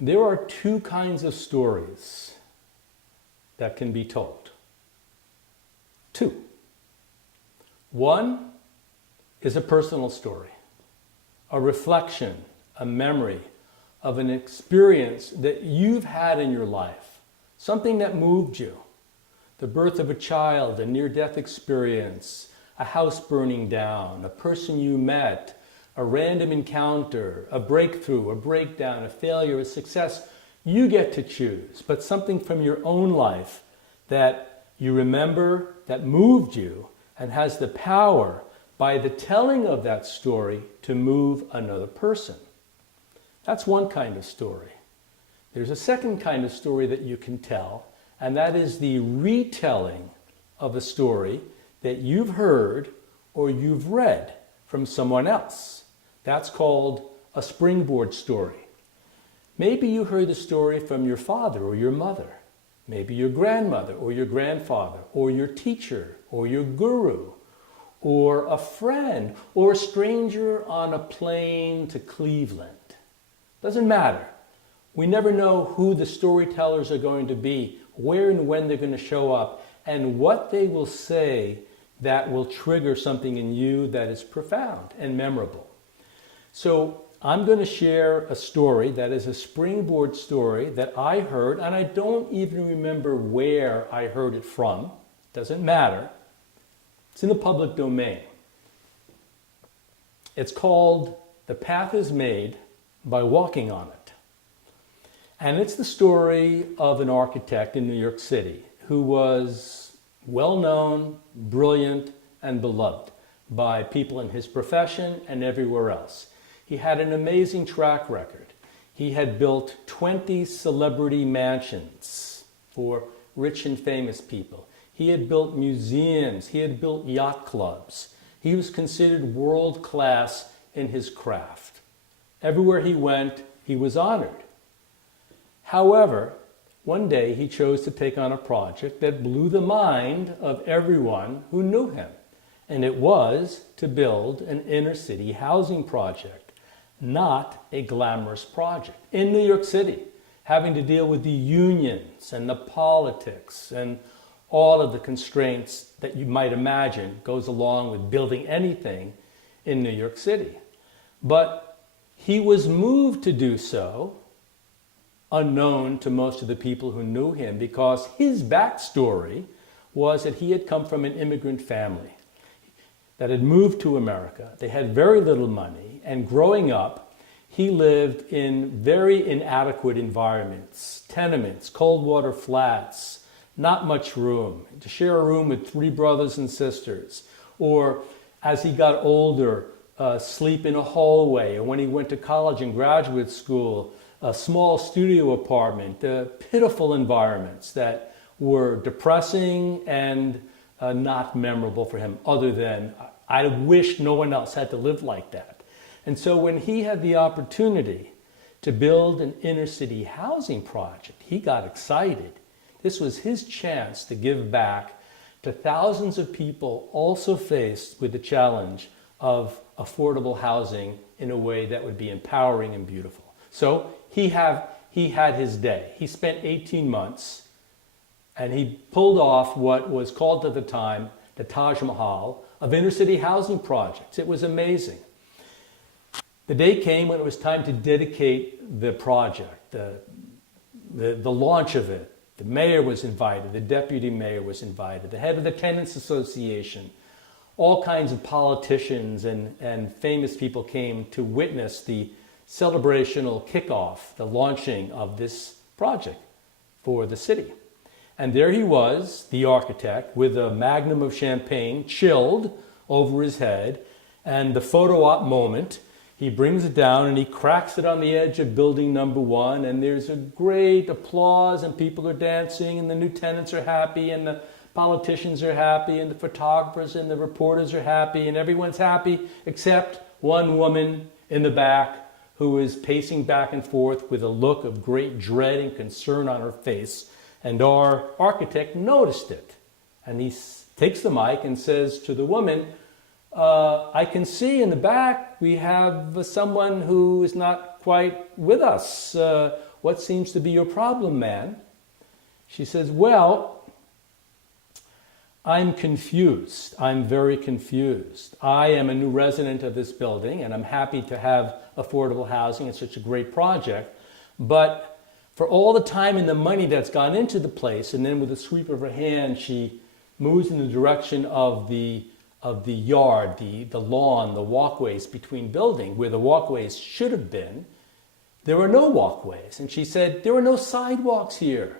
There are two kinds of stories that can be told. Two. One is a personal story, a reflection, a memory of an experience that you've had in your life, something that moved you. The birth of a child, a near-death experience, a house burning down, a person you met, a random encounter, a breakthrough, a breakdown, a failure, a success. You get to choose, but something from your own life that you remember, that moved you, and has the power by the telling of that story to move another person. That's one kind of story. There's a second kind of story that you can tell, and that is the retelling of a story that you've heard or you've read from someone else. That's called a springboard story. Maybe you heard the story from your father or your mother, maybe your grandmother or your grandfather, or your teacher or your guru, or a friend, or a stranger on a plane to Cleveland. Doesn't matter. We never know who the storytellers are going to be, where and when they're going to show up, and what they will say that will trigger something in you that is profound and memorable. So I'm going to share a story that is a springboard story that I heard, and I don't even remember where I heard it from. Doesn't matter. It's in the public domain. It's called The Path is Made by Walking on It. And it's the story of an architect in New York City who was well-known, brilliant, and beloved by people in his profession and everywhere else. He had an amazing track record. He had built 20 celebrity mansions for rich and famous people. He had built museums. He had built yacht clubs. He was considered world-class in his craft. Everywhere he went, he was honored. However, one day he chose to take on a project that blew the mind of everyone who knew him. And it was to build an inner-city housing project, not a glamorous project. In New York City, having to deal with the unions and the politics and all of the constraints that you might imagine goes along with building anything in New York City. But he was moved to do so, unknown to most of the people who knew him, because his backstory was that he had come from an immigrant family that had moved to America. They had very little money, and growing up, he lived in very inadequate environments, tenements, cold water flats, not much room, to share a room with 3 brothers and sisters, or as he got older, sleep in a hallway, or when he went to college and graduate school, a small studio apartment, pitiful environments that were depressing and not memorable for him, other than, I wish no one else had to live like that. And so when he had the opportunity to build an inner city housing project, he got excited. This was his chance to give back to thousands of people also faced with the challenge of affordable housing in a way that would be empowering and beautiful. So he had his day. He spent 18 months and he pulled off what was called at the time the Taj Mahal of inner city housing projects. It was amazing. The day came when it was time to dedicate the project, the launch of it. The mayor was invited, the deputy mayor was invited, the head of the Tenants Association. All kinds of politicians and famous people came to witness the celebrational kickoff, the launching of this project for the city. And there he was, the architect, with a magnum of champagne chilled over his head, and the photo op moment, he brings it down and he cracks it on the edge of building number 1, and there's a great applause and people are dancing and the new tenants are happy and the politicians are happy and the photographers and the reporters are happy and everyone's happy except one woman in the back who is pacing back and forth with a look of great dread and concern on her face. And our architect noticed it. And he takes the mic and says to the woman, I can see in the back we have someone who is not quite with us. What seems to be your problem, man? She says, well, I'm confused. I'm very confused. I am a new resident of this building, and I'm happy to have affordable housing. It's such a great project. But for all the time and the money that's gone into the place, and then with a sweep of her hand, she moves in the direction of the yard, the lawn, the walkways between building, where the walkways should have been. There were no walkways. And she said, there are no sidewalks here.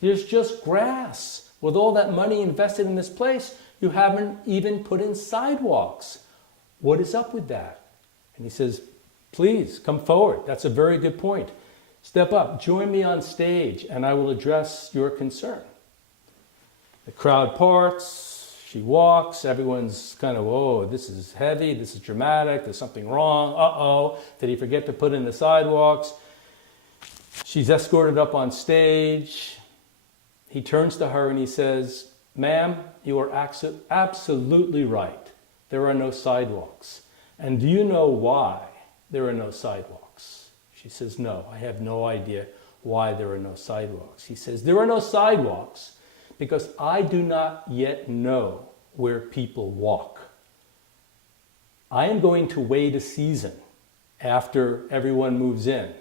There's just grass. With all that money invested in this place, you haven't even put in sidewalks. What is up with that? And he says, please come forward. That's a very good point. Step up, join me on stage, and I will address your concern. The crowd parts, she walks, everyone's kind of, whoa, this is heavy, this is dramatic, there's something wrong, uh-oh, did he forget to put in the sidewalks? She's escorted up on stage. He turns to her and he says, ma'am, you are absolutely right. There are no sidewalks. And do you know why there are no sidewalks? She says, no, I have no idea why there are no sidewalks. He says, there are no sidewalks because I do not yet know where people walk. I am going to wait a season after everyone moves in,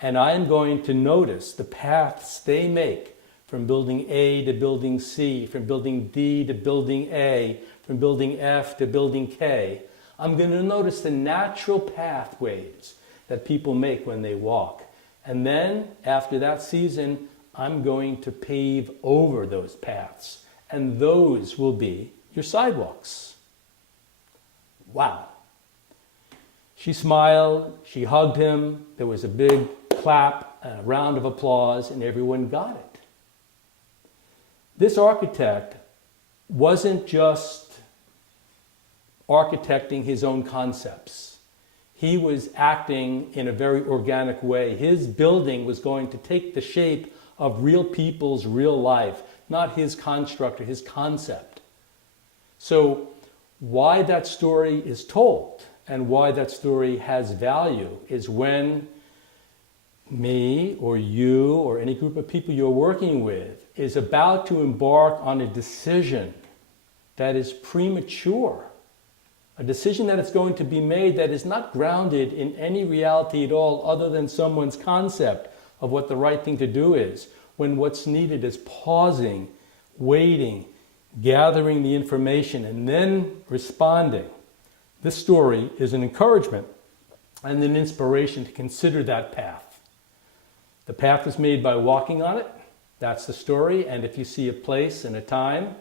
and I am going to notice the paths they make from building A to building C, from building D to building A, from building F to building K. I'm going to notice the natural pathways that people make when they walk. And then, after that season, I'm going to pave over those paths. And those will be your sidewalks. Wow. She smiled, she hugged him, there was a big clap, a round of applause, and everyone got it. This architect wasn't just architecting his own concepts. He was acting in a very organic way. His building was going to take the shape of real people's real life, not his construct or his concept. So why that story is told and why that story has value is when me or you or any group of people you're working with is about to embark on a decision that is premature, a decision that is going to be made that is not grounded in any reality at all other than someone's concept of what the right thing to do is, when what's needed is pausing, waiting, gathering the information, and then responding. This story is an encouragement and an inspiration to consider that path. The path is made by walking on it. That's the story. And if you see a place and a time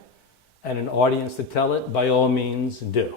and an audience to tell it, by all means do.